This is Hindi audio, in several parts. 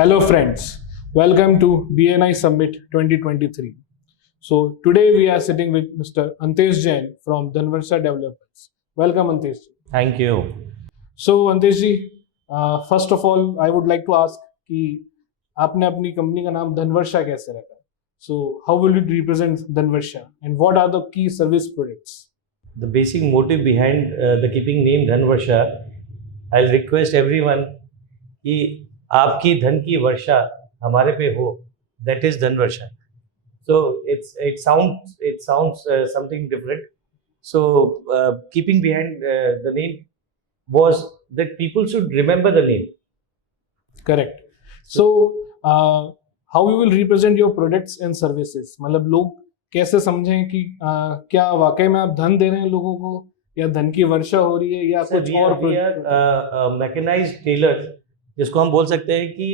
Hello friends, welcome to BNI Summit 2023. So today we are sitting with Mr. Antesh Jain from Dhanvarsha Developers. Welcome Antesh ji. Thank you. So Antesh ji, first of all I would like to ask कि आपने अपनी कंपनी का नाम धनवर्षा कैसे रखा? So how will you represent Dhanvarsha and what are the key service products? The basic motive behind the keeping name Dhanvarsha, I'll request everyone कि आपकी धन की वर्षा हमारे पे हो. That is Dhanvarsha. So it sounds something different. So keeping behind the name was that people should remember the name. Correct. So how you will represent your products and services? मतलब लोग कैसे समझें कि क्या वाकई में आप धन दे रहे हैं लोगों को या धन की वर्षा हो रही है या कुछ और? मैकेनाइज्ड टेलर, जिसको हम बोल सकते हैं कि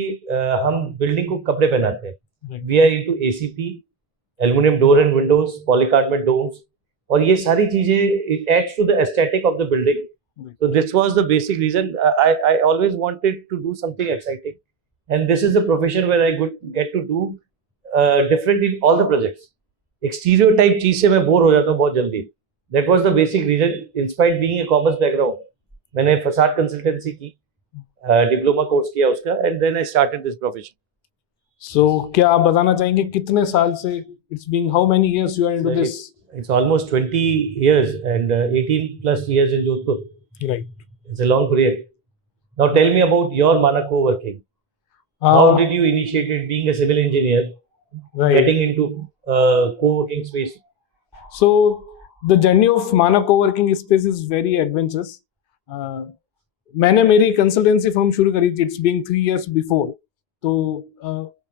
हम बिल्डिंग को कपड़े पहनाते हैं. We are into ACP, aluminium door and windows, polycarbonate domes, और ये सारी चीजें it adds to the aesthetic of the building. So this was the basic reason. I always wanted to do something exciting, and this is the profession where I get to do different in all the projects. Exterior type चीज से मैं बोर हो जाता हूँ बहुत जल्दी. That was the basic reason. Inspired being a commerce background, मैंने facade consultancy की, डिप्लोमा कोर्स किया उसका, and then I started this profession. So क्या आप बताना चाहेंगे कितने साल से? It's been how many years you are into this? It's almost 20 years and 18 plus years in Jodhpur. Right. It's a long period. Now tell me about your Mana co-working. How did you initiate it, being a civil engineer, getting into co-working space? So the journey of Mana co-working space is very adventurous. मैंने मेरी कंसल्टेंसी फर्म शुरू करी थी. It's being 3 years before. तो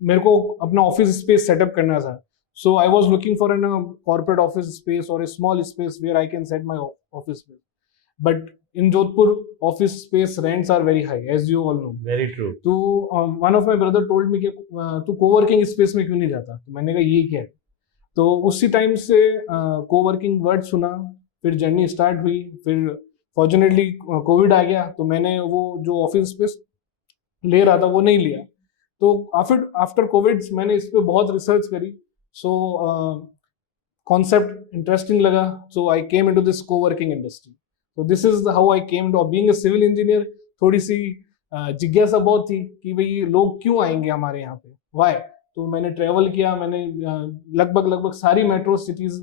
मेरे को अपना ऑफिस स्पेस सेटअप करना था. So I was looking for an corporate office space और a small space where I can set my office space. But in Jodhpur, office space rents are very high, as you all know. Very true. तो one of my brother told me कि तू co-working space में क्यों नहीं जाता? तो मैंने कहा ये क्या है? तो उसी टाइम से co-working वर्ड सुना, फिर जर्नी स्टार्ट हुई. फिर फॉर्चुनेटली कोविड आ गया तो मैंने वो जो ऑफिस स्पेस ले रहा था वो नहीं लिया. तो आफ्टर कोविड मैंने इस पर बहुत रिसर्च करी. सो कॉन्सेप्ट इंटरेस्टिंग लगा. So I came into this co-working industry. So this is how I came to being a civil engineer. थोड़ी सी जिज्ञासा बहुत थी कि भाई लोग क्यों आएंगे हमारे यहाँ पे, why? तो मैंने ट्रेवल किया. मैंने लगभग सारी मेट्रो सिटीज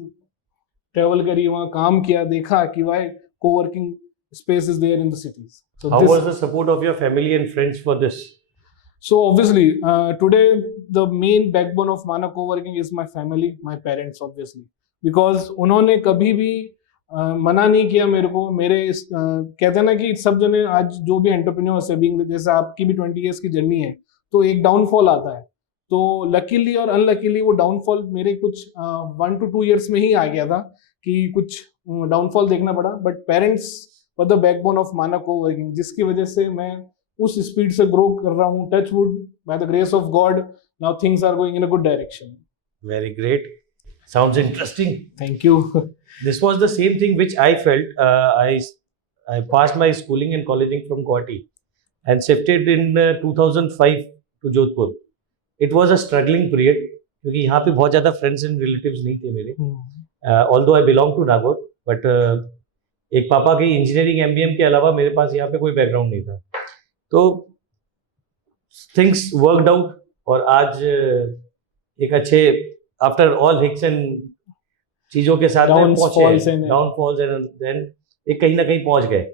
ट्रेवल करी, वहाँ काम किया, देखा कि why co-working space is there in the cities. So how was the support of your family and friends for this? So obviously today the main backbone of Mana co-working is my family, my parents obviously, because उन्होंने कभी भी मना नहीं किया मेरे को. मेरे कहते हैं ना कि सब जने आज जो भी एंटरप्रेन्योर्स है, बीइंग जैसे आपकी भी 20 years की जर्नी है, तो एक डाउनफॉल आता है. तो लकीली और अनलकीली वो डाउनफॉल मेरे कुछ 1 to 2 years में ही आ गया था कि कुछ डाउनफॉल देखना पड़ा. But parents were the backbone of माना को-वर्किंग, जिसकी वजह से मैं उस स्पीड से ग्रो कर रहा हूँ. Touch wood, by the grace of God, now things are going in a good direction. Very great. Sounds interesting. Thank you. This was the same thing which I felt. I passed my schooling and colleging from Guwahati and shifted in 2005 to Jodhpur. It was a struggling period क्योंकि यहाँ पे बहुत ज़्यादा friends and relatives नहीं थे मेरे. Although I belong to Nagaur, but एक पापा के इंजीनियरिंग MBM के अलावा मेरे पास यहाँ पे कोई बैकग्राउंड नहीं था. तो things worked out और आज एक अच्छे आफ्टर ऑल हिक्स एंड चीजों के साथ डाउनफॉल्स एंड देन एक कहीं ना कहीं पहुंच गए.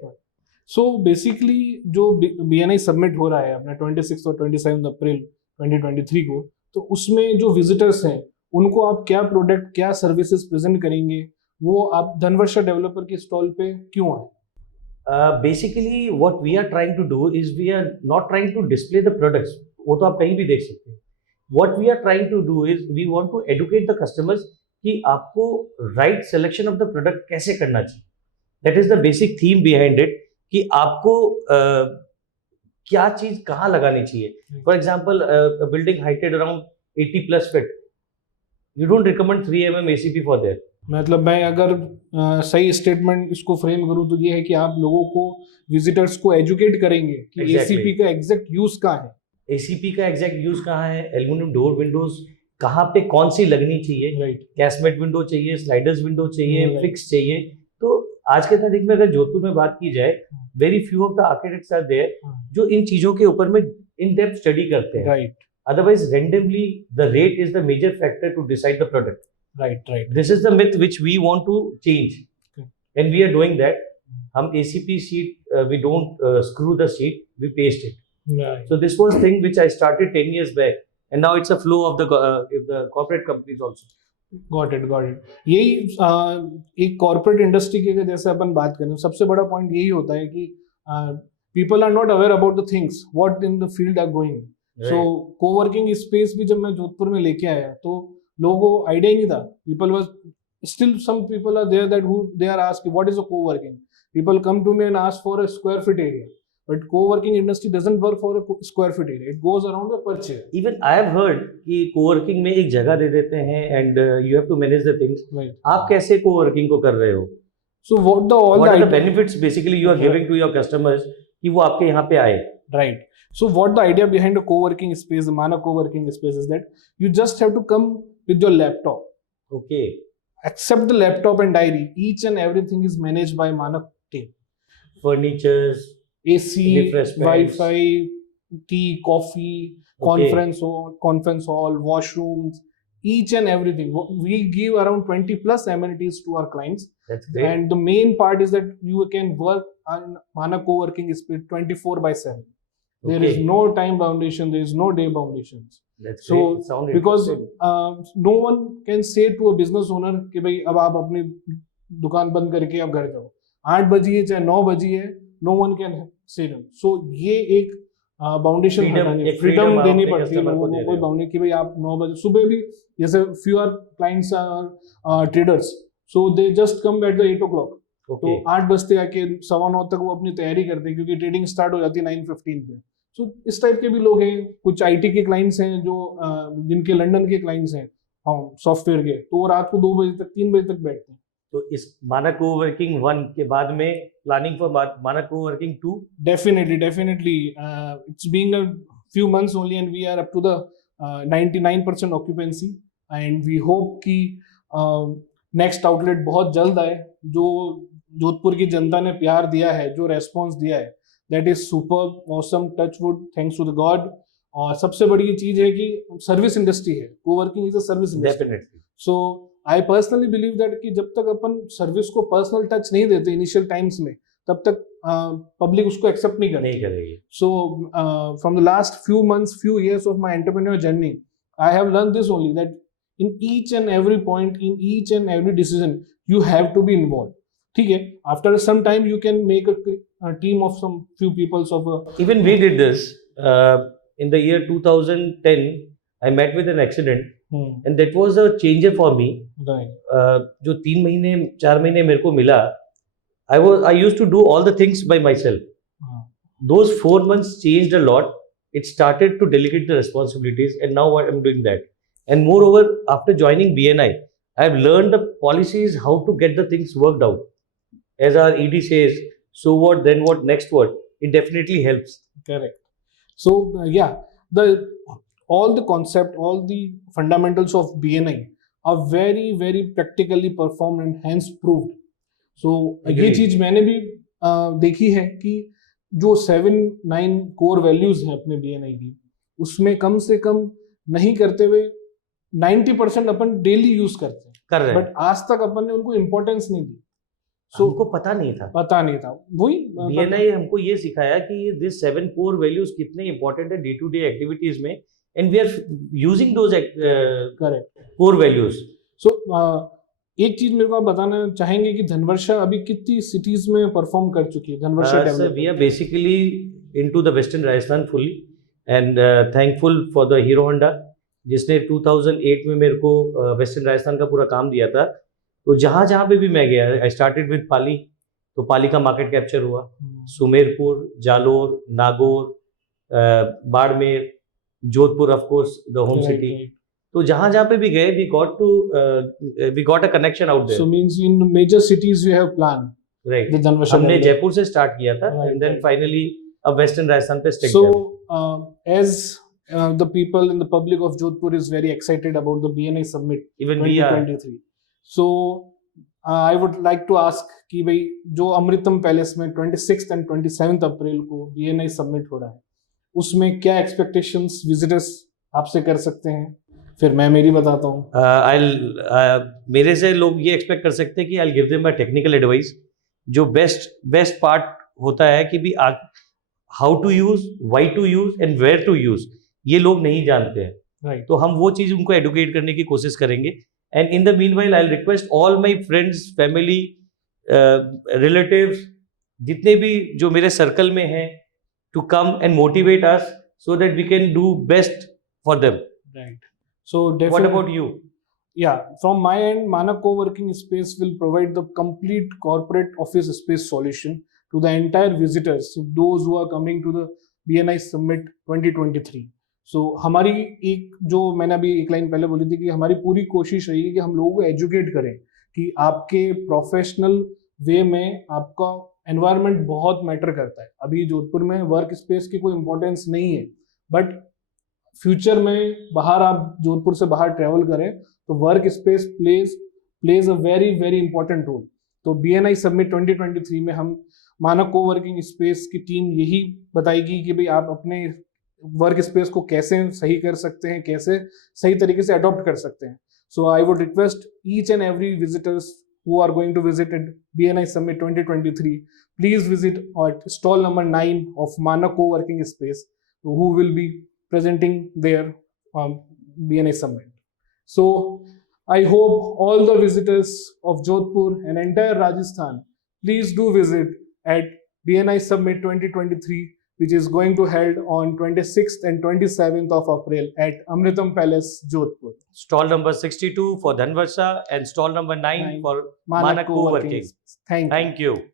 सो बेसिकली जो BNI सबमिट हो रहा है अपना 26 और 27 अप्रैल 2023 को, तो उसमें जो विजिटर्स हैं उनको आप क्या प्रोडक्ट, क्या सर्विसेज प्रेजेंट करेंगे, वो आप धनवर्षा डेवलपर की स्टॉल पे क्यों आए? Basically what we are trying to do is we are not trying to display the products. वो तो आप कहीं भी देख सकते हैं. What we are trying to do is we want to educate the customers कि आपको right selection of the product कैसे करना चाहिए. That is the basic theme behind it कि आपको क्या चीज कहाँ लगानी चाहिए. For example, a building heighted around 80 plus feet, you don't recommend 3 mm ACP for that. मतलब मैं अगर सही स्टेटमेंट इसको फ्रेम करूँ तो ये है कि आप लोगों को, विजिटर्स को एजुकेट करेंगे कि ACP का एग्जैक्ट यूज कहाँ है. एसीपी का एग्जैक्ट यूज कहाँ है, एल्यूमिनियम डोर विंडोज कहाँ पे कौन सी लगनी चाहिए, राइट कैसमेट विंडो चाहिए, स्लाइडर्स विंडो चाहिए, Right. फिक्स चाहिए। तो आज के तारीख में अगर जोधपुर में बात की जाए, very few of the architects are there जो इन चीजों के ऊपर में इन डेप्थ स्टडी करते हैं। Right Otherwise, randomly, the rate is the major factor to decide the product. Right This is the myth which we want to change, Okay. and we are doing that. हम ACP sheet, we don't screw the sheet, we paste it. Right So this was thing which I started 10 years back, and now it's a flow of the corporate companies also. Got it यही एक कॉर्पोरेट इंडस्ट्री के जैसे अपन बात करें, सबसे बड़ा पॉइंट यही होता है कि people are not aware about the things what in the field are going. So coworking space भी जब मैं जोधपुर में लेके आया तो लोगों को आइडिया ही नहीं था। People was still some people are there that who they are ask what is a coworking. People come to me and ask for a square feet area, but coworking industry doesn't work for a square feet area, it goes around the per chair. Even I have heard कि co-working में एक जगह दे देते हैं and you have to manage the things. Right आप कैसे co-working को कर रहे हो? So what the all What are the the benefits basically you are giving to your customers कि वो आपके यहाँ पे आए? Right. So what the idea behind a co-working space, the Mana co-working space, is that you just have to come with your laptop, Okay. accept the laptop and diary. Each and everything is managed by Mana team. Furnitures, AC, refreshments. Wi-Fi, tea, coffee, conference hall, washrooms, each and everything. We give around 20 plus amenities to our clients. That's great. And the main part is that you can work on Mana co-working space 24/7. There is Okay. no time boundation, there is no day boundations. That's So, great. Sound Because interesting. no one can say to a business owner कि भाई अब आप अपनी दुकान बंद करके आप घर जाओ, 8 बजी है चाहे 9 बजी है, no one can say them. So ये एक बाउंडेशन Freedom- एक फ्रीडम freedom आप देनी अपने पड़ती है customer को लोगों दे को, रहे कोई हो। बाउंड्री कि भाई आप 9 बजे सुबह भी, जैसे few are clients traders, so they just come at the 8 o'clock, तो Okay. 8 बजते आके 9:15 तक वो अपनी तैयारी करते हैं क्योंकि ट्रेडिंग स्टार्ट हो जाती है 9:15 पे। सो इस टाइप के भी लोग हैं, कुछ आईटी के क्लाइंट्स हैं जो जिनके लंदन के क्लाइंट्स हैं, हाँ सॉफ्टवेयर के, तो वो रात को 2 बजे तक 3 बजे तक बैठते हैं। तो इस माना co-working 1 के बाद में प्लानिंग फॉर माना co-working 2? Definitely. It's being a few months only, and we are up to the 99% occupancy, and we hope कि नेक्स्ट आउटलेट बहुत जल्द आए। जो जोधपुर की जनता ने प्यार दिया है, जो रेस्पॉन्स दिया है, that is super awesome, touch wood, thanks to the God. और सबसे बड़ी चीज है कि सर्विस इंडस्ट्री है, coworking is a service industry. Definitely. सो आई पर्सनली बिलीव दैट कि जब तक अपन सर्विस को पर्सनल टच नहीं देते इनिशियल टाइम्स में, तब तक पब्लिक उसको एक्सेप्ट नहीं नहीं करती। करेगी। So from the last few months, few years of my entrepreneurial journey, I have learned this only, that in each and every point, in each and every decision, you have to be involved. ठीक है, after some time you can make a team of some few peoples of a, Even we did this in the year 2010. I met with an accident, and that was a changer for me. right, जो 3 महीने 4 महीने मेरे को मिला, I used to do all the things by myself. Those 4 months changed a lot. It started to delegate the responsibilities, and now I'm doing that. And moreover, after joining BNI, I've learned the policies, how to get the things worked out. As our ED says, so what, then what, next what? It definitely helps. correct. So yeah, all the concept, all the fundamentals of BNI are very very practically performed and hence proved. So ये Agreed. चीज मैंने भी देखी है कि जो 7-9 कोर वैल्यूज हैं अपने BNI की, उसमें कम से कम नहीं करते हुए 90% अपन डेली यूज करते हैं, कर रहे हैं। बट आज तक अपन ने उनको इम्पोर्टेंस नहीं दी। हमको पता नहीं था। पता नहीं था, वही BNI हमको ये सिखाया कि दिस 7 core values कितने इंपॉर्टेंट है डे टू डे एक्टिविटीज में, and we are using those correct. Core values. So एक चीज मेरे को आप बताना चाहेंगे कि धनवर्षा अभी कितनी सिटीज में परफॉर्म कर चुकी है? Dhanvarsha Sir, development we are basically into the Western Rajasthan fully, and thankful for the Hero Honda जिसने 2008 में मेरे को वेस्टर्न राजस्थान का पूरा काम दिया था। तो जहाँ जहाँ पे भी मैं गया, आई स्टार्टेड विद पाली, तो पाली का मार्केट कैप्चर हुआ, Sumerpur, Jalore, Nagaur, Barmer, Jodhpur, of course the home city. तो जहाँ जहाँ पे भी गए, we got a connection out there. So means in major cities you have planned Right. the Dhanvarsha हमने development. जयपुर से स्टार्ट किया था, Right, and then right. finally अब वेस्टर्न राजस्थान पे stick So as the people in the public of Jodhpur is very excited about the BNI Summit Even we are. 2023. So I would like to ask कि भाई जो अमृतम पैलेस में 26th and 27th अप्रैल को BNI Summit हो रहा है, उसमें क्या एक्सपेक्टेशंस विजिटर्स आपसे कर सकते हैं? फिर मैं मेरी बताता हूँ. मेरे से लोग ये एक्सपेक्ट कर सकते हैं कि I give them a technical advice. जो बेस्ट पार्ट होता है कि भी how to use, why to use and where to use, ये लोग नहीं जानते हैं. राइट. तो हम वो चीज उनको एडुकेट करने की कोशिश करेंगे. And in the meanwhile I request all my friends, family, relatives, जितने भी जो मेरे सर्कल में हैं, to come and motivate us so that we can do best for them. Right. So What definitely. about you? Yeah, from my end, Mana Co-working Space will provide the complete corporate office space solution to the entire visitors, those who are coming to the BNI Summit 2023. So हमारी एक जो मैंने अभी एक लाइन पहले बोली थी कि हमारी पूरी कोशिश रहेगी कि हम लोगों को एजुकेट करें कि आपके प्रोफेशनल वे में आपका एनवायरनमेंट बहुत मैटर करता है. अभी जोधपुर में वर्क स्पेस की कोई इंपॉर्टेंस नहीं है, बट फ्यूचर में बाहर आप जोधपुर से बाहर ट्रेवल करें तो work space plays a very very important role. तो BNI Summit 2023 में हम माना कोवर्किंग स्पेस की टीम यही बताएगी कि भाई आप अपने वर्क स्पेस को कैसे सही कर सकते हैं, कैसे सही तरीके से अडॉप्ट कर सकते हैं. So I would request each and every visitors who are going to visit at BNI Summit 2023, please visit at stall number 9 of Mana Co-working Space, who will be presenting their BNI Summit. So I hope all the visitors of Jodhpur and entire Rajasthan, please do visit at BNI Summit 2023, which is going to held on 26th and 27th of April at Amritam Palace, Jodhpur. Stall number 62 for Dhanvarsha and stall number 9 for Mana Mana Co-working. Thank you. Thank you.